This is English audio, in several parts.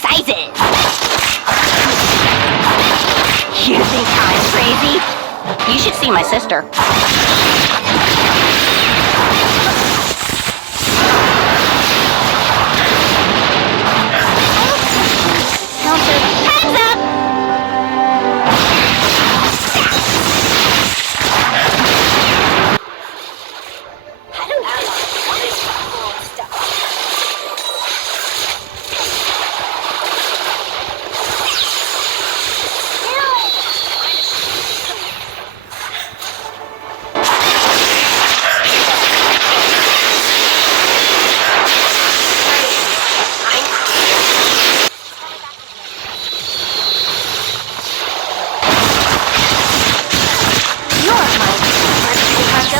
sizes. You think I'm crazy? You should see my sister. Heads up!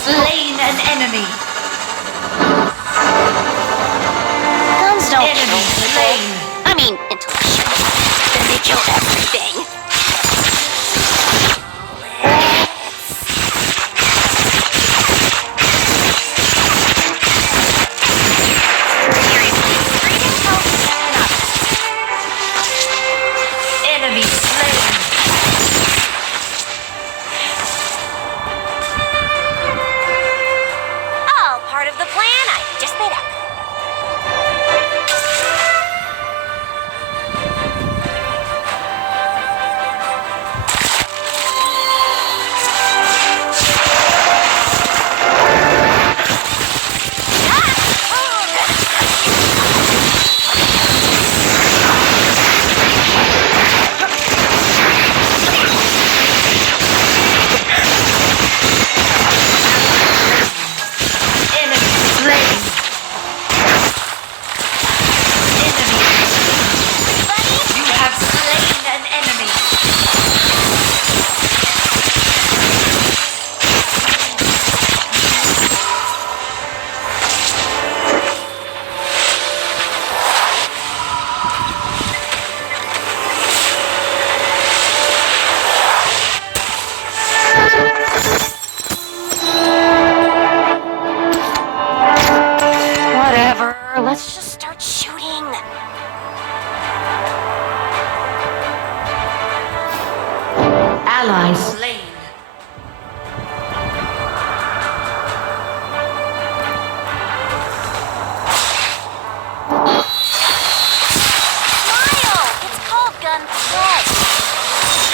Slain an enemy. Guns don't Enemy kill people. slain. I mean, until they shoot. Then they kill everything. Enemy slain. All part of the plan I just made up. Enemy slain. Enemy. You have slain an enemy. Whatever. Let's just start shooting. Ally slain. Smile! It's called gun play.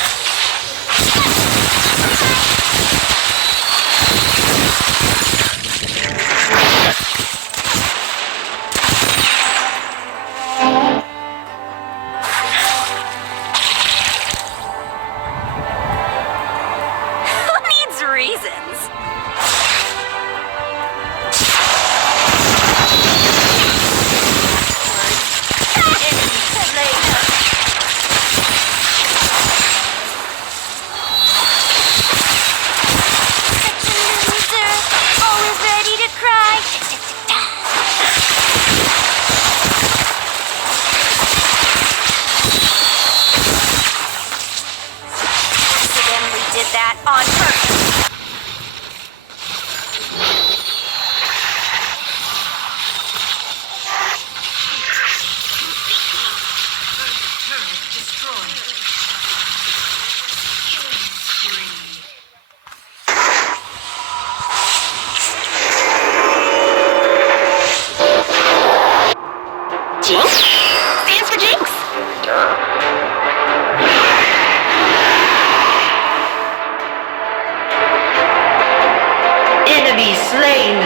Who needs reasons? Enemy slain. Such a loser. Always ready to cry. Accidentally did that on purpose. Jinx? Stands for Jinx. Enemy slain.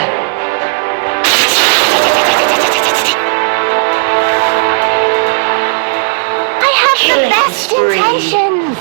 I have the Killing best spree. intentions.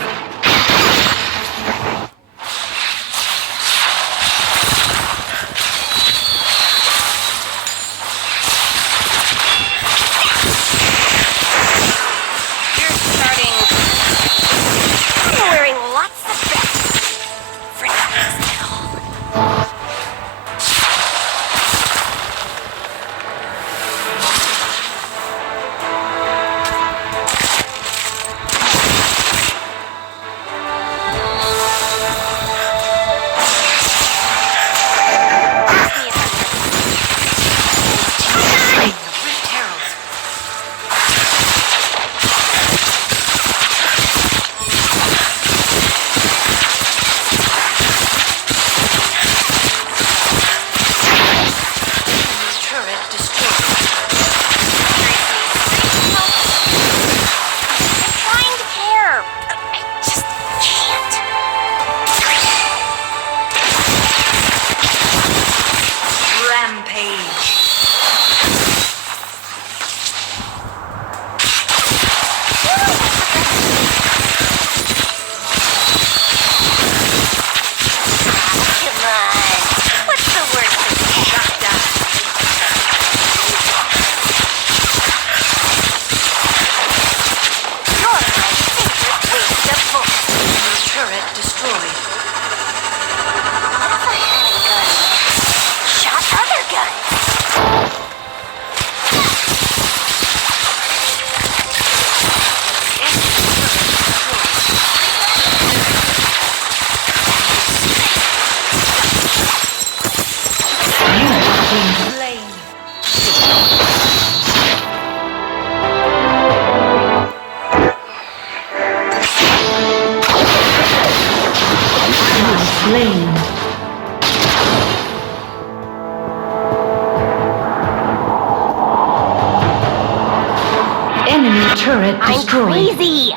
Turret I'm destroyed. crazy.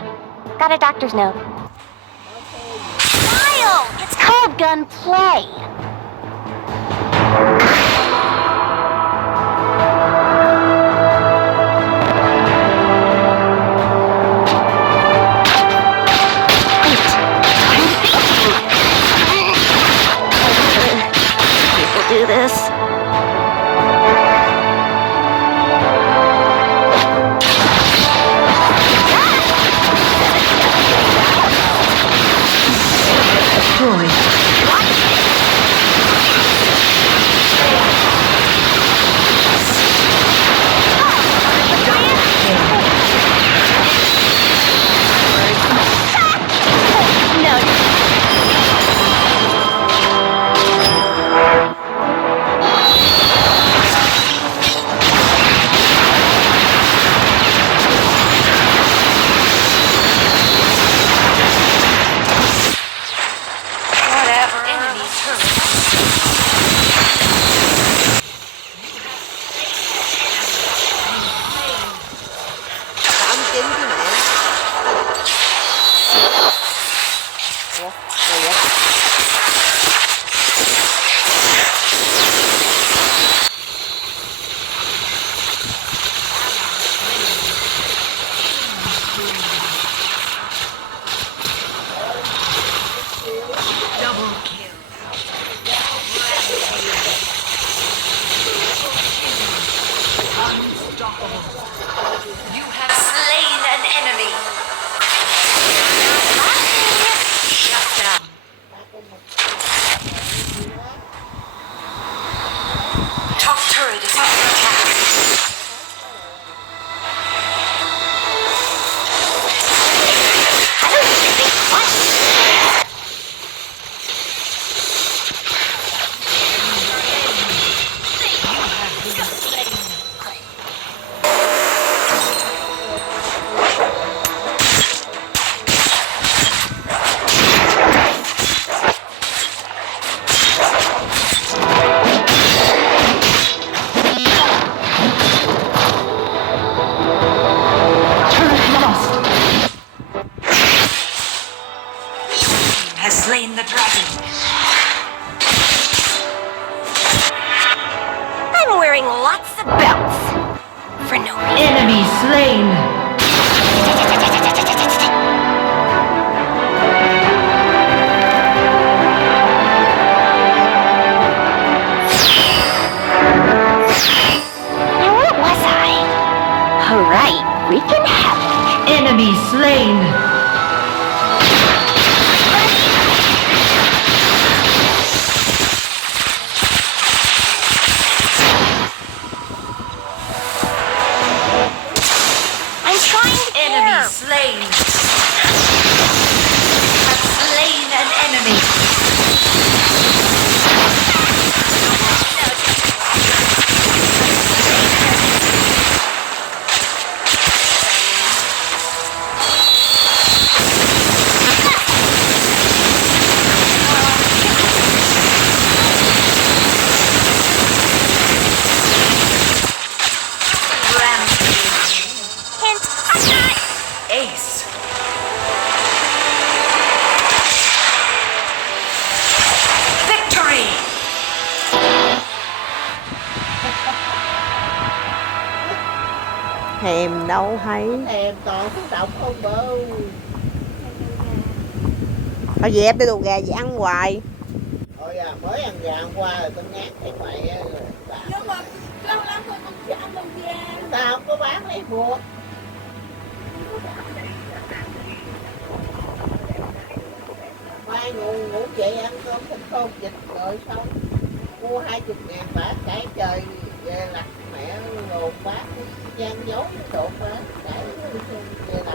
Got a doctor's note. Smile! It's called gunplay. People do this. Destroyed. Whatever. Enemy turret. Tám chín chứ mẹ. Ủa, sao vậy? Double kill. Unstoppable. You have slain an enemy. Shut down. Top turret is under attack. I don't even think what? Turret lost. Has slain the dragon. I'm wearing lots of belts. For no reason. Enemy slain. Now where was I? Alright, we can have it. Enemy slain. I'm trying to Enemy care. slain. Have slain an enemy. Rampage. Hint, I'm not. Ace. Victory. Thèm đâu thấy. Thèm toàn thức độc không bơ. Thôi dẹp đi đồ gà gì ăn hoài. Thôi à, mới ăn gà hôm qua rồi tao ngán thấy mày á. Nhưng mà lâu lắm rồi không chưa ăn đồ gà. Tao không có bán lấy buộc. Mai ngủ dậy ăn cơm thịt khô vịt rồi xong mua 20.000 bả cải trời về lặt mẹ lột bát gian dấu cái đồ bả cải về lặt